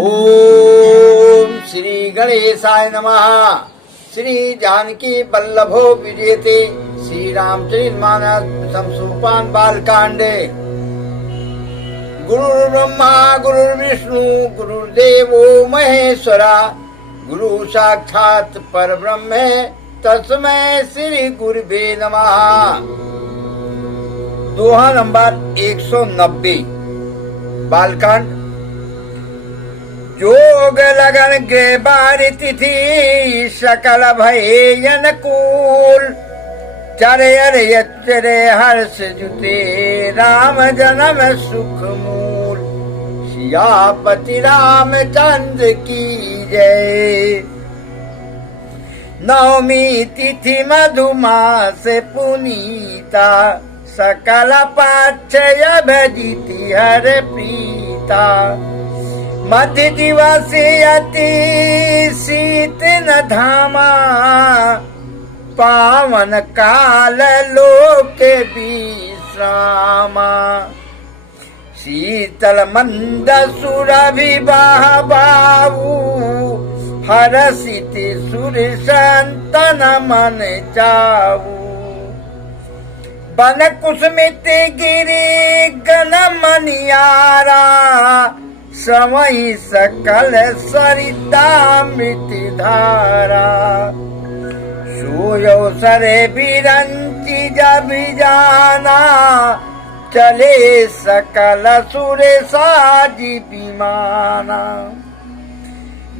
ओम श्री गणेशाय नमः। श्री जानकी वल्लभो विजयते। श्री रामचरितमानस संसूपान बालकांडे। गुरुर्ब्रह्मा गुरुर्विष्णु गुरुर्देवो महेश्वरा। गुरु साक्षात परब्रह्म तस्मै श्री गुरुवे नमः। दोहा नंबर 190 बालकांड। जोग लगन के बारी तिथि सकल भय अनुकूल। चरे अरे चरे हर्ष जुते राम जन्म सुख मूल। सियापति रामचंद्र की जय। नवमी तिथि मधुमास पुनीता। सकल पाच्छय भजिति हर प्रीता। मध्य दिवस अति शीत न धामा। पावन काल लोक विश्रामा। शीतल मंद सुरभि बाहु। हरसित सुर संतन मन चाऊ। बन कुसुमित गिरि गण मनियारा। समई सकल सरिता मृत धारा। सोयो सरे बिरंची जब जाना। चले सकल सुर साजी विमाना।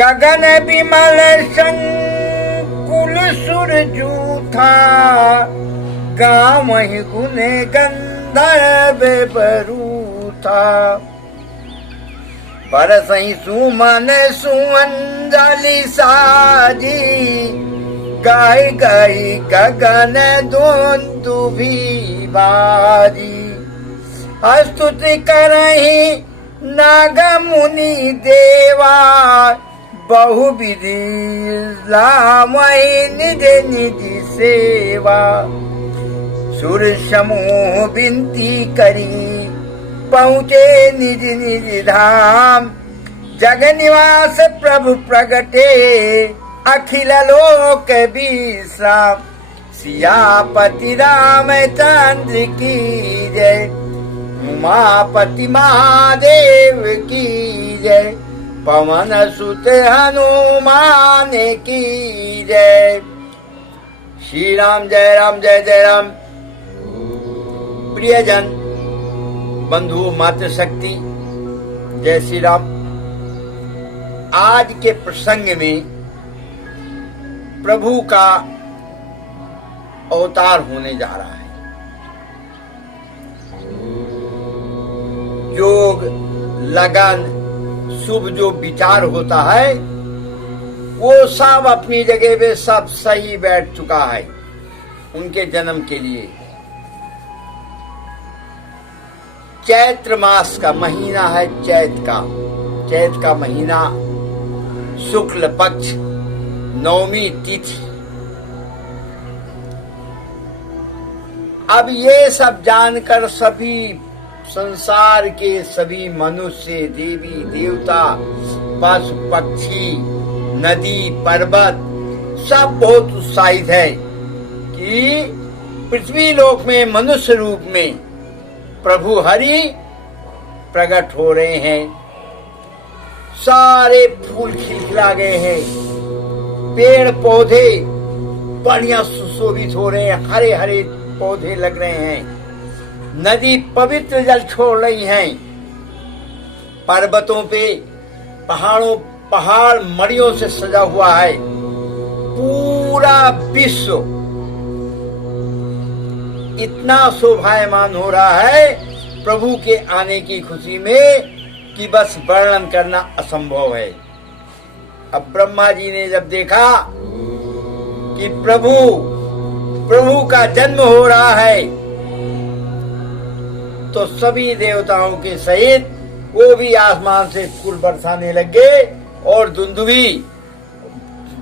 गगन विमल संकुल सुर जूथा। गाँव गुण गंधर्व बरूथा। परसई सुमन सुअंजलि साजी। गाय गई गगन दुंदुभि बाजी। स्तुति करहि नाग मुनि देवा। बहुविधि लामहि निज निज सेवा। सुर समूह विनती करी। पहुँचे निज निज धाम। जग निवास प्रभु प्रगटे। अखिल लोक विश्राम। सियापति रामचंद्र की जय। उमापति महादेव की जय। पवन सुत हनुमान की जय। श्री राम जय राम जय जय राम। प्रियजन बंधु मातृशक्ति जय श्री राम। आज के प्रसंग में प्रभु का अवतार होने जा रहा है। योग लगन शुभ जो विचार होता है वो सब अपनी जगह पे सब सही बैठ चुका है उनके जन्म के लिए। चैत्र मास का महीना है। चैत का महीना शुक्ल पक्ष नवमी तिथि। अब ये सब जानकर सभी संसार के सभी मनुष्य देवी देवता पशु पक्षी नदी पर्वत सब बहुत उत्साहित है कि पृथ्वी लोक में मनुष्य रूप में प्रभु हरि प्रकट हो रहे हैं। सारे फूल खिलखिला गए हैं। पेड़ पौधे बढ़िया सुशोभित हो रहे हैं। हरे हरे पौधे लग रहे हैं। नदी पवित्र जल छोड़ रही हैं। पर्वतों पे पहाड़ मड़ियों से सजा हुआ है। पूरा विश्व इतना शोभायमान हो रहा है प्रभु के आने की खुशी में कि बस वर्णन करना असंभव है। अब ब्रह्मा जी ने जब देखा कि प्रभु का जन्म हो रहा है तो सभी देवताओं के सहित वो भी आसमान से फूल बरसाने लग गए और दुंदुभी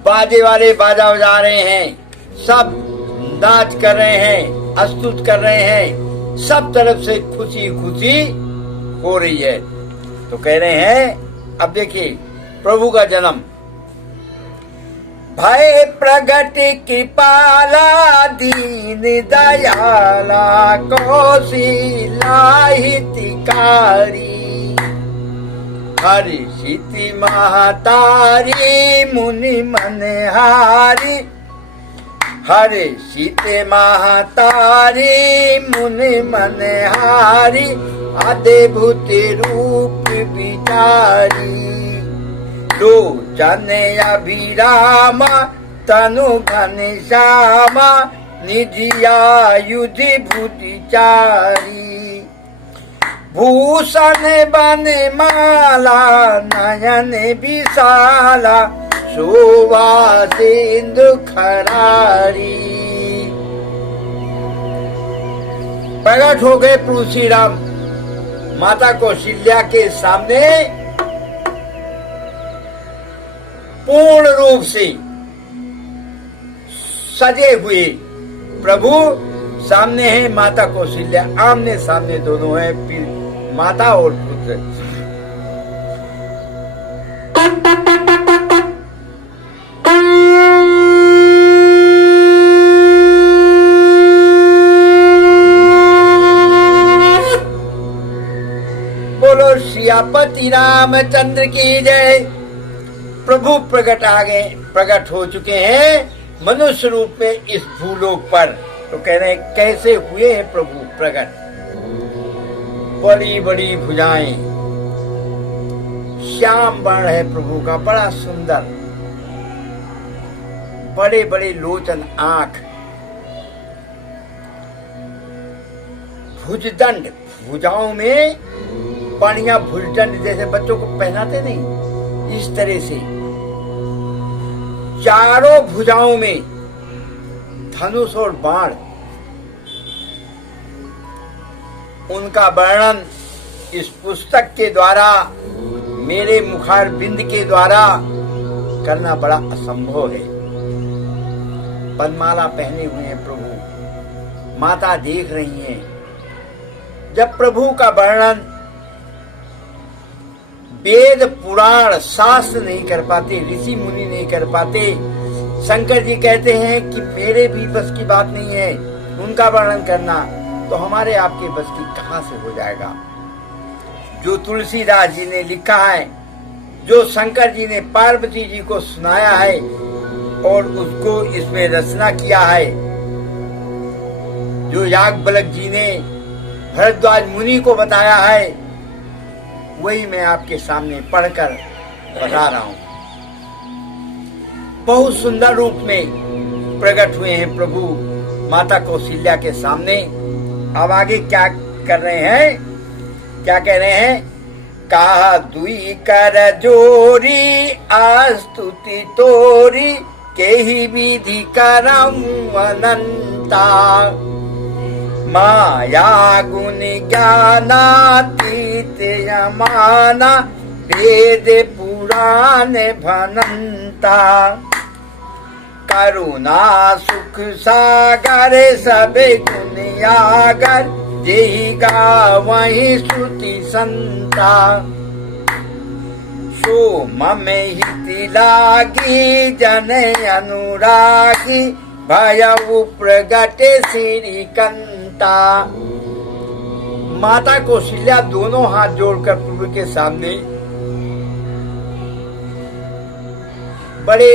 बाजे वाले बाजा बजा रहे हैं। सब नाच कर रहे हैं, स्तुत कर रहे हैं। सब तरफ से खुशी खुशी हो रही है। तो कह रहे हैं अब देखिए प्रभु का जन्म। भय प्रगट कृपाला दीन दयाला कौशिला हितकारी, हर्षित महतारी मुनि मनहारी, हर्षित महतारी मुनि मनहारी, अद्भुत रूप विचारी, लोचन अभिरामा तनु घनश्यामा, निज आयुध भुजचारी, भूषण बन माला नयन विशाला, शोभा सिंधु खरारी। प्रकट हो गए प्रभु श्री राम माता कौशल्या के सामने पूर्ण रूप से सजे हुए। प्रभु सामने है, माता कौशल्या आमने सामने दोनों है, फिर माता और पुत्र। बोलो सियापति रामचंद्र की जय। प्रभु प्रकट आ गए, प्रकट हो चुके हैं मनुष्य रूप में इस भूलोक पर। तो कह रहे हैं कैसे हुए हैं प्रभु प्रकट। बड़ी बड़ी भुजाएं, श्याम वर्ण है प्रभु का, बड़ा सुंदर, बड़े बड़े लोचन आंख, भुजदंड, भुजाओं में पानिया, भुजदंड जैसे बच्चों को पहनाते नहीं, इस तरह से चारों भुजाओं में धनुष और बाण। उनका वर्णन इस पुस्तक के द्वारा, मेरे मुखार बिंद के द्वारा करना बड़ा असंभव है। बनमाला पहने हुए हैं प्रभु, माता देख रही हैं। जब प्रभु का वर्णन वेद पुराण शास्त्र नहीं कर पाते, ऋषि मुनि नहीं कर पाते, शंकर जी कहते हैं कि मेरे भी बस की बात नहीं है उनका वर्णन करना, तो हमारे आपके बस की कहां से हो जाएगा। जो तुलसीदास जी ने लिखा है, जो शंकर जी ने पार्वती जी को सुनाया है और उसको इसमें रचना किया है, जो याज्ञवल्क्य जी ने भरद्वाज मुनि को बताया है, वही मैं आपके सामने पढ़कर बता रहा हूं। बहुत सुंदर रूप में प्रकट हुए हैं प्रभु माता कौशल्या के सामने। अब आगे क्या कर रहे हैं, क्या कह रहे हैं। कहा दुई कर जोरी आस्तुति तोरी, केहि विधि करऊं अनंता, माया गुण ज्ञानातीत यमाना, वेद पुराण भनंता, करुणा सुख सागर सब गुण आगर, जेहि गावहि श्रुति संता, सो मम हित लागी जन अनुरागी, भयउ प्रगट श्री कंता। माता कौशल्या दोनों हाथ जोड़कर प्रभु के सामने बड़े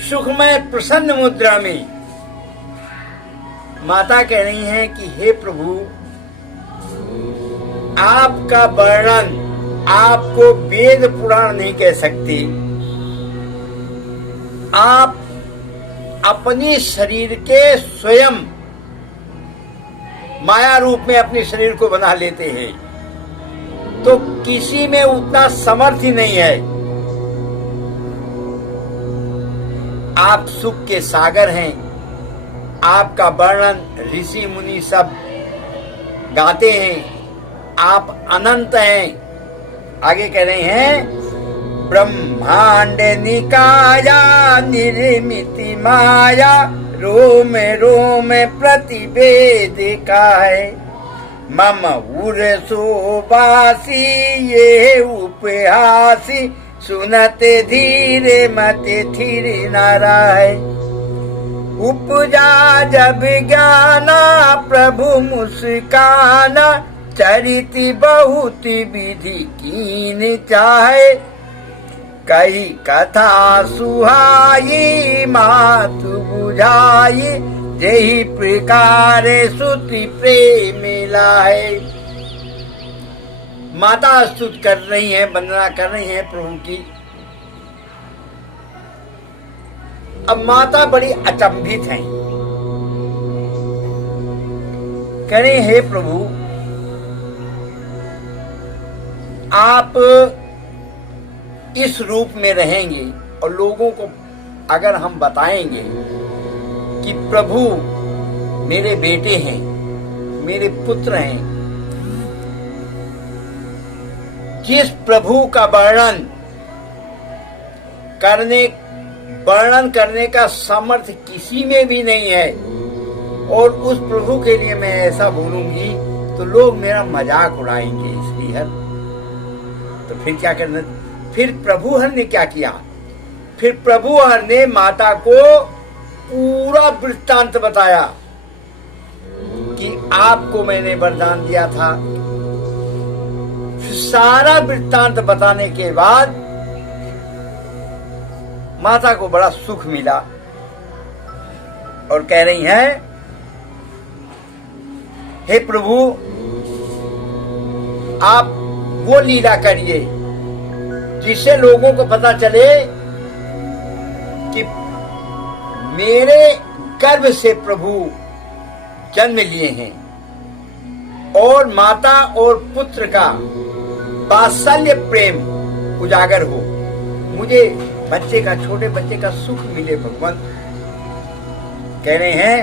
सुखमय प्रसन्न मुद्रा में माता कह रही हैं कि हे प्रभु, आपका वर्णन आपको वेद पुराण नहीं कह सकते। आप अपने शरीर के स्वयं माया रूप में अपने शरीर को बना लेते हैं, तो किसी में उतना समर्थ ही नहीं है। आप सुख के सागर हैं, आपका वर्णन ऋषि मुनि सब गाते हैं, आप अनंत हैं। आगे कह रहे हैं ब्रह्मांड निकाया निर्मिति माया, रोम रोम प्रतिवेद का है, मम उरसोबासी ये उपहासी सुनते धीरे मते धीर नाराय। उपजा जब ज्ञाना प्रभु मुस्काना चरित बहुत विधि कीन चाहे। कही कथा सुहाई मातु बुझाई जही प्रकार सुति प्रेम लाए। माता स्तुत कर रही है, वंदना कर रही है प्रभु की। अब माता बड़ी अचंभित हैं, कह रहे हे प्रभु आप इस रूप में रहेंगे और लोगों को अगर हम बताएंगे कि प्रभु मेरे बेटे हैं, मेरे पुत्र हैं, जिस प्रभु का वर्णन करने का सामर्थ्य किसी में भी नहीं है, और उस प्रभु के लिए मैं ऐसा बोलूंगी तो लोग मेरा मजाक उड़ाएंगे। इसलिए तो फिर क्या करना? फिर प्रभु हर ने क्या किया? फिर प्रभु हर ने माता को पूरा वृत्तांत बताया कि आपको मैंने वरदान दिया था। सारा वृत्तांत बताने के बाद माता को बड़ा सुख मिला और कह रही हैं हे प्रभु आप वो लीला करिए जिससे लोगों को पता चले कि मेरे गर्भ से प्रभु जन्म लिए हैं और माता और पुत्र का वात्सल्य प्रेम उजागर हो, मुझे बच्चे का, छोटे बच्चे का सुख मिले भगवान। कह रहे हैं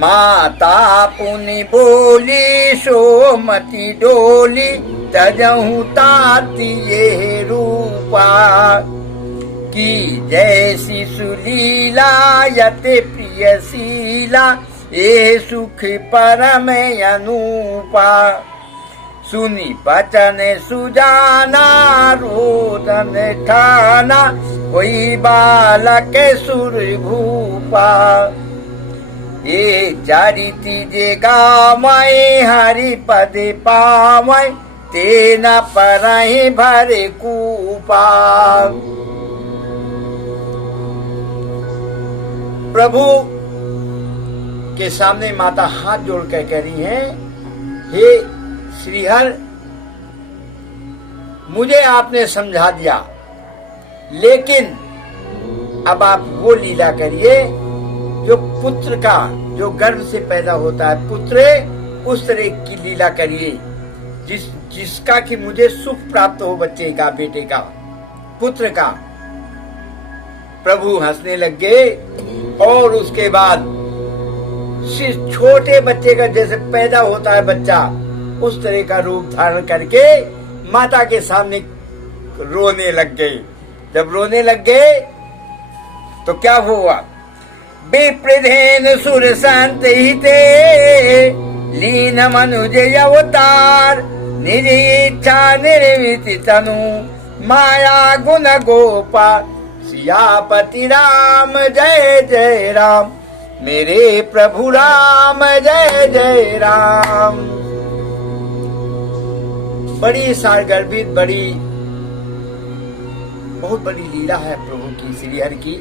माता पुनि बोली सोमति डोली तजहु ताती ये रूपा की जैसी सुलीला यते प्रियशीला ये सुख परम अनूपा। सुनी बचन सुजाना रोदन ठाना कोई बालक सुर भूपा। ये चरिति जे गामय हरि पद पावय तेना परहि भरे कूपा। प्रभु के सामने माता हाथ जोड़ कर कह रही हैं हे श्रीहर मुझे आपने समझा दिया, लेकिन अब आप वो लीला करिए जो पुत्र का, जो गर्भ से पैदा होता है पुत्र, उस तरह की लीला करिए जिसका कि मुझे सुख प्राप्त हो, बच्चे का, बेटे का, पुत्र का। प्रभु हंसने लग गए और उसके बाद छोटे बच्चे का जैसे पैदा होता है बच्चा, उस तरह का रूप धारण करके माता के सामने रोने लग गए। जब रोने लग गए तो क्या हुआ? विप्रधेन सुर संत हिते लीन मनुज अवतार निरीक्षा निर्मित तनु माया गुण गोपा। सियापति राम जय जय राम, मेरे प्रभु राम जय जय राम। बड़ी सारगर्भित, बहुत बड़ी लीला है प्रभु की, श्रीहरि की।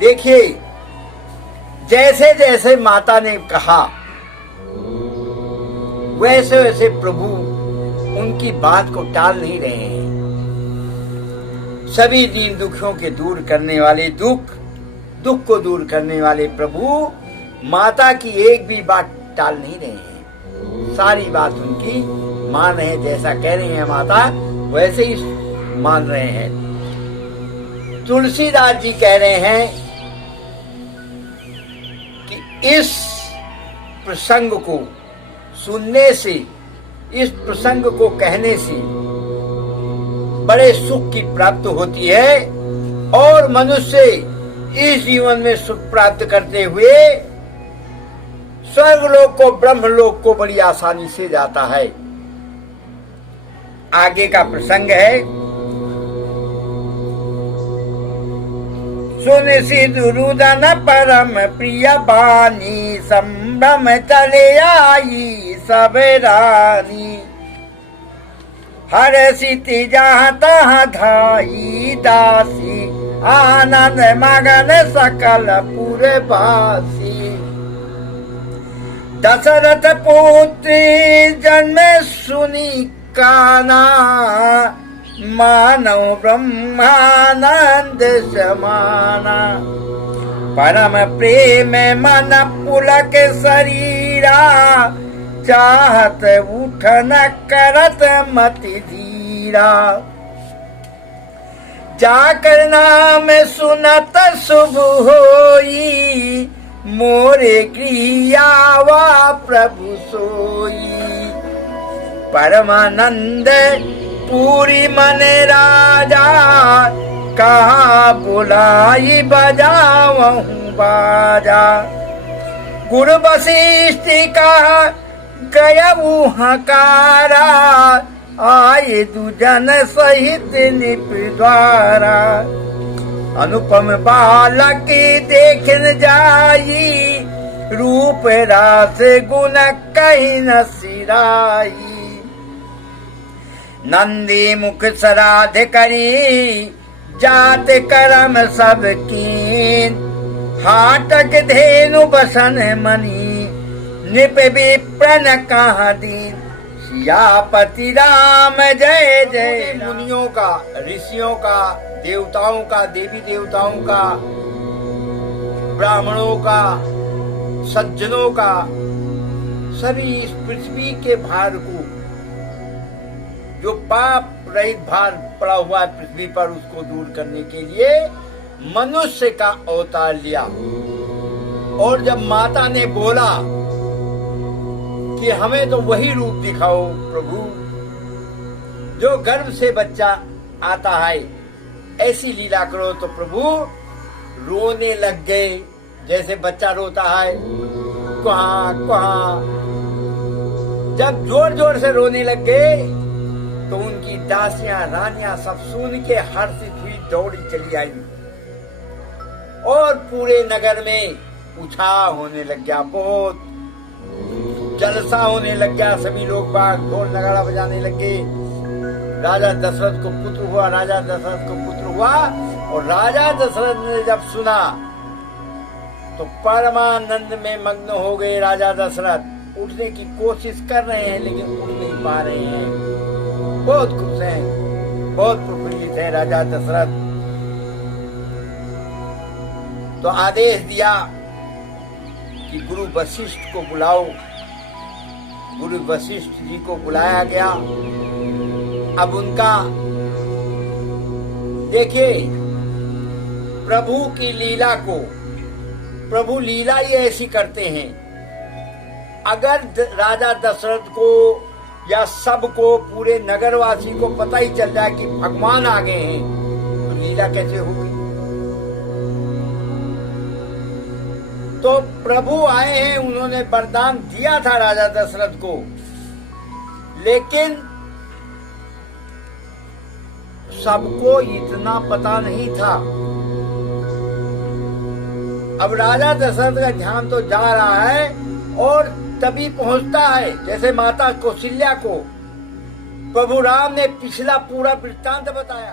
देखिए जैसे जैसे माता ने कहा वैसे वैसे प्रभु उनकी बात को टाल नहीं रहे हैं। सभी दीन दुखियों के दूर करने वाले, दुख को दूर करने वाले प्रभु माता की एक भी बात टाल नहीं रहे हैं। सारी बात उनकी मान रहे हैं। जैसा कह रही हैं माता वैसे ही मान रहे हैं। तुलसीदास जी कह रहे हैं कि इस प्रसंग को सुनने से, इस प्रसंग को कहने से बड़े सुख की प्राप्त होती है और मनुष्य इस जीवन में सुख प्राप्त करते हुए स्वर्गलोक को, ब्रह्मलोक को बड़ी आसानी से जाता है। आगे का प्रसंग है, सुन सिद्धरुदन परम प्रिय बानी, संभ्रम चले आई सब रानी। हर सिति जहाँ तहाँ धाई दासी, आनंद मगन सकल पूरे बासी। दशरथ पुत्री जन्म सुनी काना, मानव ब्रह्मानंद समाना। परम प्रेम मन पुलक शरीरा, चाहत उठन करत मति धीरा। जाकर नाम सुनत शुभ होई, मोरे क्रियावा प्रभु सोई। परमानंद पूरी मन राजा, कहा बुलाई बजावहूँ बाजा। गुरु वशिष्ठ कहा गयऊ हकारा, आए दुजन सहित निप द्वारा। अनुपम बालक देखन जाई, रूप रास गुण कहीं न सिराई। नंदी मुख श्राद्ध करी, जात कर्म सब कीन। हाटक धेनु बसन मनी, निप विप्रन कहाँ दीन। सियापति राम जय जय। मुनियों का, ऋषियों का, देवताओं का, देवी देवताओं का, ब्राह्मणों का, सज्जनों का, सभी इस पृथ्वी के भार को, जो पाप रहित भार पड़ा हुआ है पृथ्वी पर, उसको दूर करने के लिए मनुष्य का अवतार लिया। और जब माता ने बोला कि हमें तो वही रूप दिखाओ प्रभु, जो गर्भ से बच्चा आता है, ऐसी लीला करो। तो प्रभु रोने लग गए, जैसे बच्चा रोता है, क्वां क्वां। जब जोर जोर से रोने लग गए, तो उनकी दासियां, रानियां सब सुन के हर्षित हुई, दौड़ी चली आई और पूरे नगर में उत्साह होने लग गया, बहुत जलसा होने लग गया। सभी लोग बाग ढोल नगाड़ा बजाने लगे। राजा दशरथ को पुत्र हुआ, राजा दशरथ को पुत्र हुआ। और राजा दशरथ ने जब सुना तो परमानंद में मग्न हो गए। राजा दशरथ उठने की कोशिश कर रहे हैं, लेकिन उठ नहीं पा रहे हैं। बहुत खुश हैं, बहुत प्रफुल्लित है राजा दशरथ। तो आदेश दिया कि गुरु वशिष्ठ को बुलाओ। गुरु वशिष्ठ जी को बुलाया गया। अब उनका देखिए, प्रभु की लीला को, प्रभु लीला ही ऐसी करते हैं। अगर राजा दशरथ को या सबको, पूरे नगरवासी को पता ही चल जाए कि भगवान आ गए हैं, तो लीला कैसे होगी। तो प्रभु आए हैं, उन्होंने वरदान दिया था राजा दशरथ को, लेकिन सबको इतना पता नहीं था। अब राजा दशरथ का ध्यान तो जा रहा है और तभी पहुंचता है, जैसे माता कौशल्या को प्रभु राम ने पिछला पूरा वृत्तांत बताया।